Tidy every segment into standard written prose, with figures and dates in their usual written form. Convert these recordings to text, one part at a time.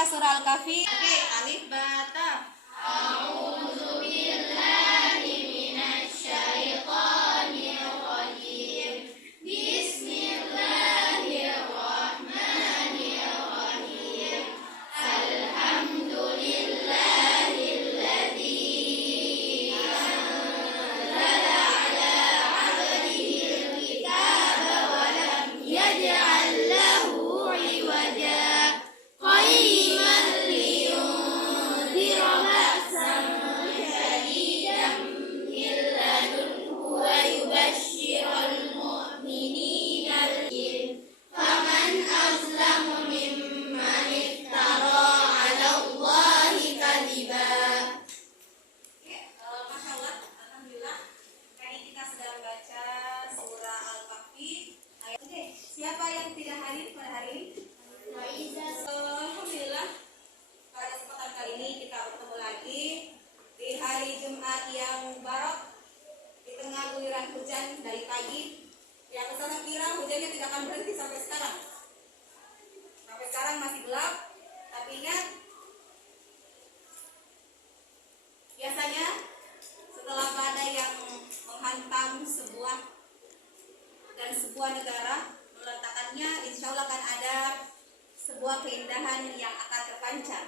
Siapa surah Al-Kahfi? Oke, alif bata. Siapa yang tidak hadir pada hari ini? Alhamdulillah, pada kesempatan kali ini kita bertemu lagi di hari Jumat yang mubarak, di tengah guyuran hujan dari pagi. Yang saya kira hujannya tidak akan berhenti sampai sekarang. Sampai sekarang masih gelap, tapi ingat, biasanya setelah badai yang menghantam sebuah negara, meletakkannya, insya Allah akan ada sebuah keindahan yang akan terpancar.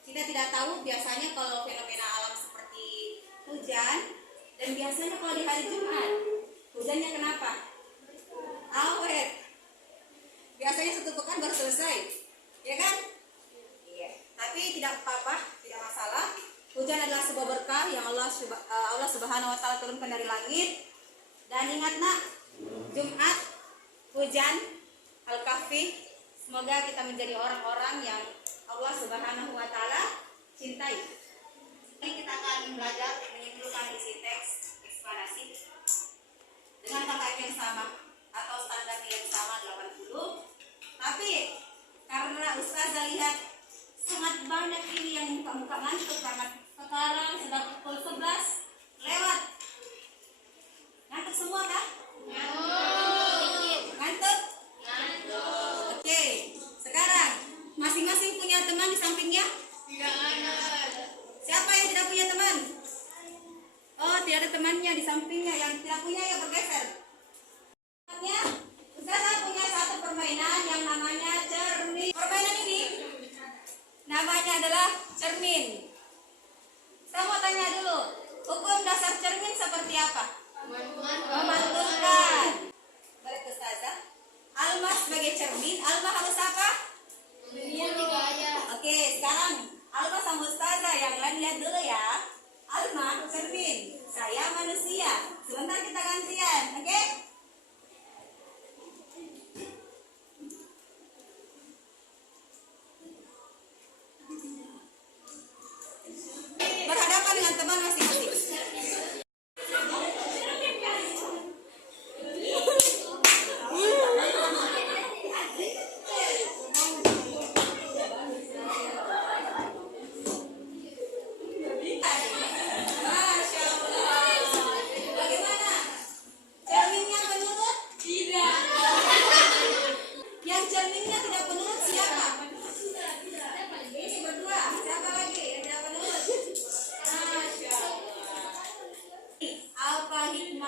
Kita tidak tahu biasanya kalau fenomena alam seperti hujan, dan biasanya kalau di hari Jumat, hujannya kenapa? Awet. Biasanya satu pekan baru selesai, ya kan? Iya. Tapi tidak apa-apa, tidak masalah. Hujan adalah sebuah berkah yang Allah Subhanahu Wa Taala turunkan dari langit. Dan ingat nak, Jumat, hujan, Al-Kahfi, semoga kita menjadi orang-orang yang Allah Subhanahu Wa Taala cintai. Ini kita akan belajar menyimpulkan isi teks eksplanasi dengan KKM yang sama atau standar yang sama 80. Tapi karena Ustazah lihat sangat banyak ini yang muka-muka ngantuk karena sekarang sudah pukul 11 lewat. Ngantuk semua kah? Ngantuk? Oke, sekarang masing-masing punya teman di sampingnya? Tidak ada. Siapa yang tidak punya teman? Oh, tidak ada temannya di sampingnya. Yang tidak punya ya bergeser. Ustazah punya satu permainan yang namanya cermin. Permainan ini namanya adalah cermin. Saya mau tanya dulu, hukum dasar cermin seperti apa? Memantulkan. Balik ke Ustazah. Alma sebagai cermin, Alma harus apa? Oke, sekarang Alma sama Ustazah yang lain lihat dulu ya. Alma cermin, saya manusia. Sebentar kita gantian, oke? Berhadapan dengan teman masing-masing.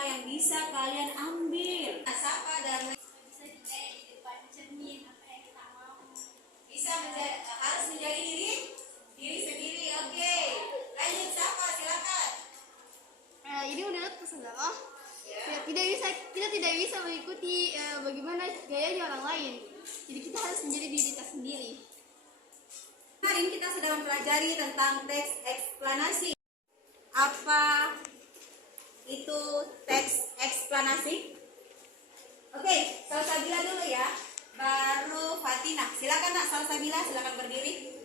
Yang bisa kalian ambil siapa dan bisa harus menjadi diri sendiri. Oke, lanjut siapa, silakan. Ini menurut Rasulullah kita tidak bisa mengikuti bagaimana gayanya orang lain. Jadi kita harus menjadi diri kita sendiri. Hari ini kita sedang mempelajari tentang teks eksplanasi. Apa itu teks eksplanasi? Oke, Salsabila dulu ya, baru Fatina. Silakan nak, Salsabila, silakan berdiri.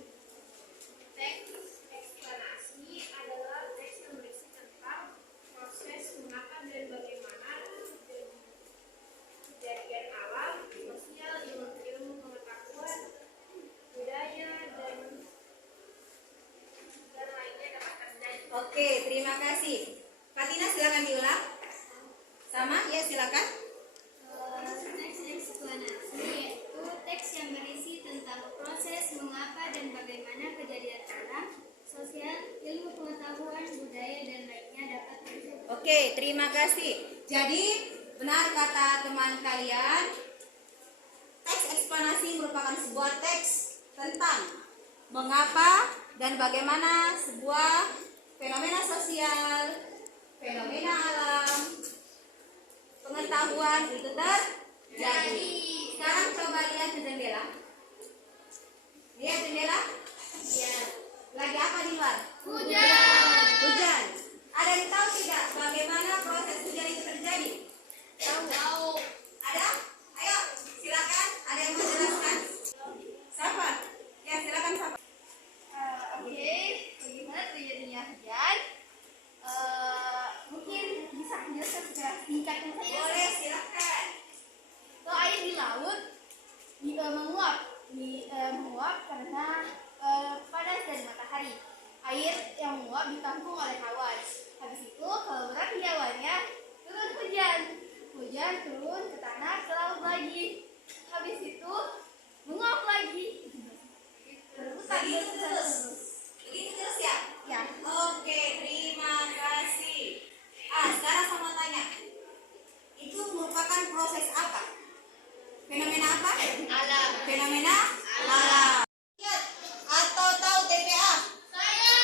Teks eksplanasi adalah teks yang berisi tentang proses mengapa dan bagaimana kejadian alam, sosial, ilmu pengetahuan, budaya, dan lainnya dapat terjadi. Oke, terima kasih. Fatina, silakan diulang. Sama, ya silakan. Teks eksplanasi yaitu teks yang berisi tentang proses mengapa dan bagaimana Terima kasih. Jadi benar kata teman kalian, teks eksplanasi merupakan sebuah teks tentang mengapa dan bagaimana sebuah fenomena sosial, fenomena alam, pengetahuan itu terjadi. Sekarang coba lihat ke jendela. Lihat jendela? Ya. Lagi apa di luar? Hujan. Hujan. Ada yang tahu tidak bagaimana proses hujan itu terjadi? Tahu. Ada? Ayo, silakan. Ada yang mau jelaskan? Siapa? Ya, silakan siapa? Oke, bagaimana terjadinya hujan? Mungkin bisa dijelaskan secara singkat saja. Boleh, silakan. Kalau air di laut menguap karena panas dari matahari. Air yang menguap ditampung oleh awan. Habis itu kalau berat di awannya turun hujan. Hujan turun ke tanah ke laut lagi. Habis itu menguap lagi. Begitu terus. Begitu terus ya? Ya. Oke, terima kasih. Sekarang saya mau tanya. Itu merupakan proses apa? Fenomena apa? Alam. Fenomena alam. Lihat atau tahu TPA? Saya.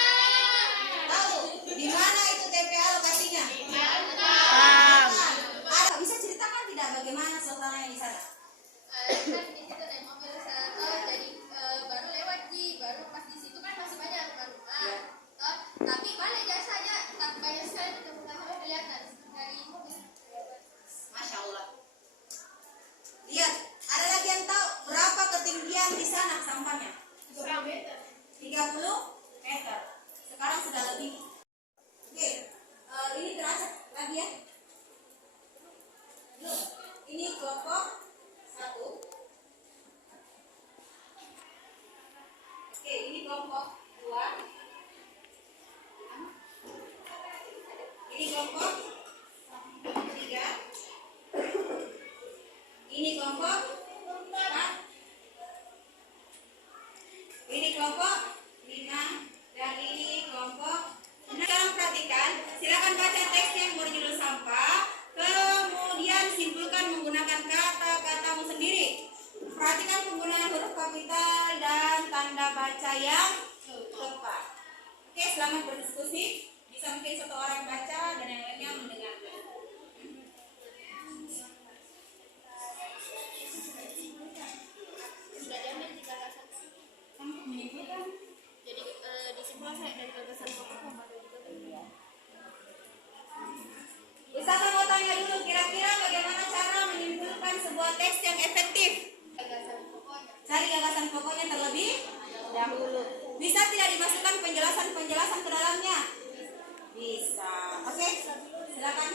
Tahu. Di mana itu TPA lokasinya? Ada bisa ceritakan tidak bagaimana suasananya di sana? Kan di situ naik mobil jadi baru lewat baru pas di situ kan masih banyak rumah-rumah. Tapi balik jasanya banyak sekali temukan sampai kelihatan dari mobil. Masya Allah. Lihat, ada lagi yang tahu berapa ketinggian di sana sampahnya? 30 meter. 30 meter. Sekarang sudah lebih. Oke, ini terasa lagi ya. Loh, ini kelompok 1. Oke, ini kelompok 2. Ini kelompok 3. Ini kelompok 4. Ini kelompok 5 dan ini kelompok 6. Sekarang perhatikan, silakan baca teks yang berjudul sampah, kemudian simpulkan menggunakan kata-katamu sendiri. Perhatikan penggunaan huruf kapital dan tanda baca yang tepat. Oke, selamat berdiskusi. Bisa mungkin satu orang baca dan yang lainnya mendengarkan. Sudah diambil 3 gagasan. Jadi disimpulkan saya dari gagasan pokok ada juga bagian. Ustaz mau tanya dulu, kira-kira bagaimana cara menyimpulkan sebuah teks yang efektif? Gagasan pokoknya. Cari gagasan pokoknya terlebih dahulu. Bisa tidak dimasukkan penjelasan-penjelasan ke dalamnya? Bisa. Oke, silakan.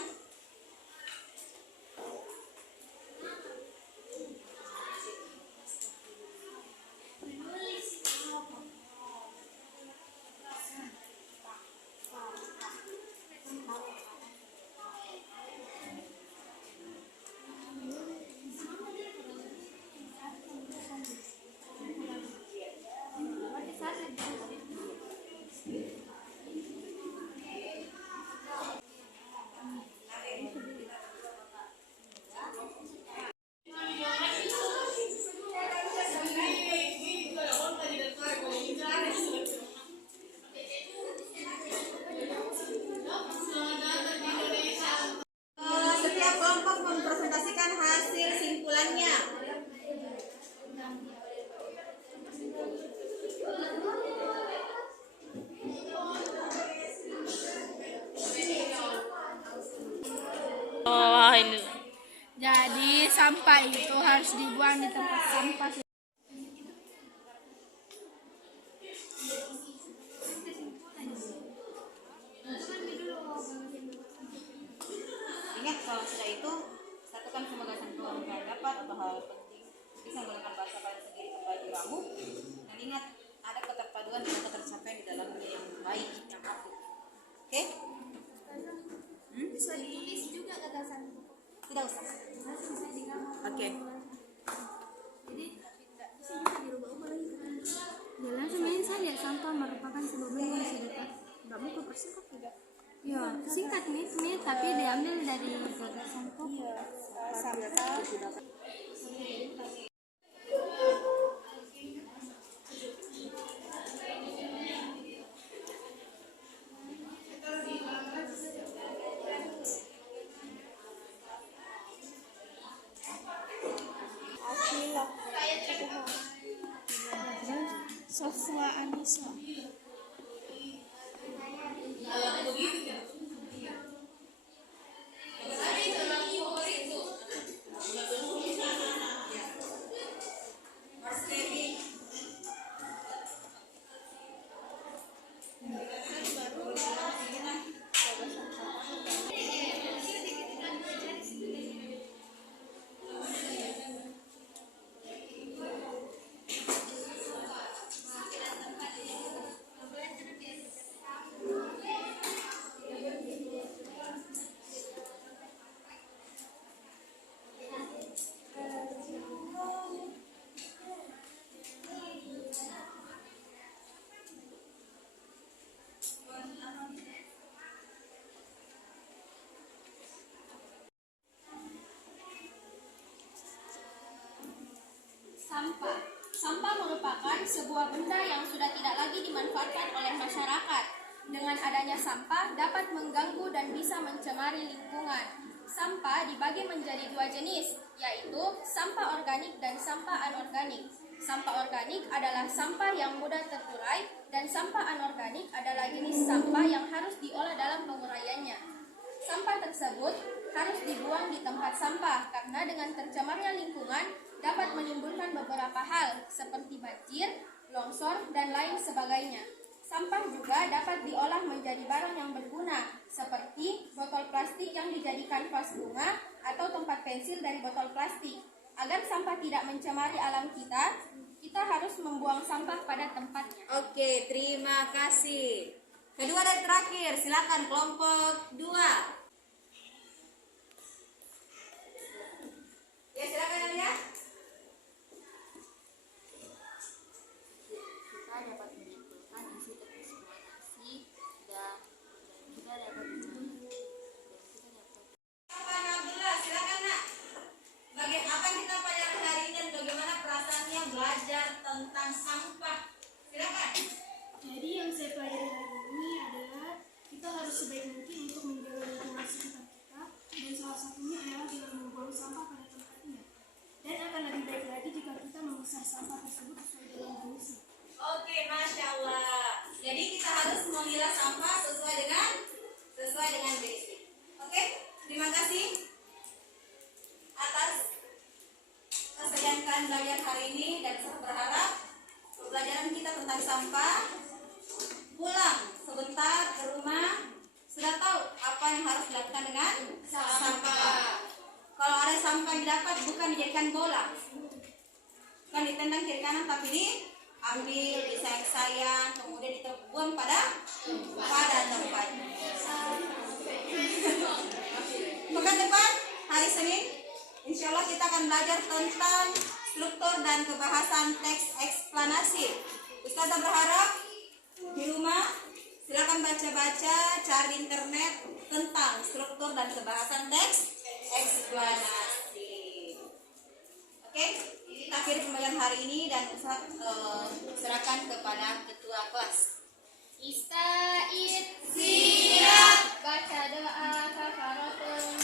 Setiap kelompok mempresentasikan hasil simpulannya. Jadi sampah itu harus dibuang di tempat sampah. Ingat kalau sudah itu, satukan semua gagasan keluarga dapat atau hal penting bisa menggunakan bahasa kalian sendiri kembali ramu. Dan ingat, ada keterpaduan dan ketercapaian di dalamnya yang baik, yang aktif. Oke? Bisa ditulis juga gagasan pokok. Tidak usah. Oke. Jadi bisa juga dirubah-ubah lagi. Jalan sebenarnya saya lihat sampah merupakan sebuah benda yang sudah tak muka persen kok tidak. Ya, singkat nih, tapi diambil dari gagasan pokok. Sampah. Sofwa Anissa. Sampah. Sampah merupakan sebuah benda yang sudah tidak lagi dimanfaatkan oleh masyarakat. Dengan adanya sampah dapat mengganggu dan bisa mencemari lingkungan. Sampah dibagi menjadi dua jenis, yaitu sampah organik dan sampah anorganik. Sampah organik adalah sampah yang mudah terurai dan sampah anorganik adalah jenis sampah yang harus diolah dalam penguraiannya. Sampah tersebut harus dibuang di tempat sampah karena dengan tercemarnya lingkungan dapat menimbulkan beberapa hal seperti banjir, longsor, dan lain sebagainya. Sampah juga dapat diolah menjadi barang yang berguna seperti botol plastik yang dijadikan vas bunga atau tempat pensil dari botol plastik. Agar sampah tidak mencemari alam kita harus membuang sampah pada tempatnya. Oke, terima kasih. Kedua dan terakhir, silakan kelompok 2. Ya, silakan ya. Kita dapat menyimpulkan isi teks eksplanasi dan kita dapat Pak Abdullah, silakan nak. Apa yang kita pelajari hari ini dan bagaimana perasaannya belajar tentang sampah? Silakan. Jadi yang saya pelajari hari ini adalah kita harus sebaik mungkin untuk menjaga lingkungan sekitar kita dan salah satunya adalah dengan membuang sampah pada tempatnya. Dan akan lebih baik lagi jika kita memisah sampah tersebut sesuai dengan jenisnya. Oke, Masya Allah. Jadi kita harus memilah sampah sesuai dengan jenisnya. Oke, terima kasih atas kesediaan belajar hari ini dan saya berharap pembelajaran kita tentang sampah pulang sebentar ke rumah sudah tahu apa yang harus dilakukan dengan sampah. Kalau ada sampah yang didapat bukan dijadikan bola, bukan ditendang kiri kanan, tapi diambil, disayang-sayang, kemudian dibuang pada tempatnya. Pekan depan hari Senin, insya Allah kita akan belajar tentang struktur dan kebahasan teks eksplanasi. Ustazah berharap di rumah silakan baca-baca, cari internet tentang struktur dan kebahasan teks eksplanasi. Oke, kita akhiri pembelajaran hari ini dan Ustaz serahkan kepada ketua kelas. Ista'id Siap. baca doa kafaratul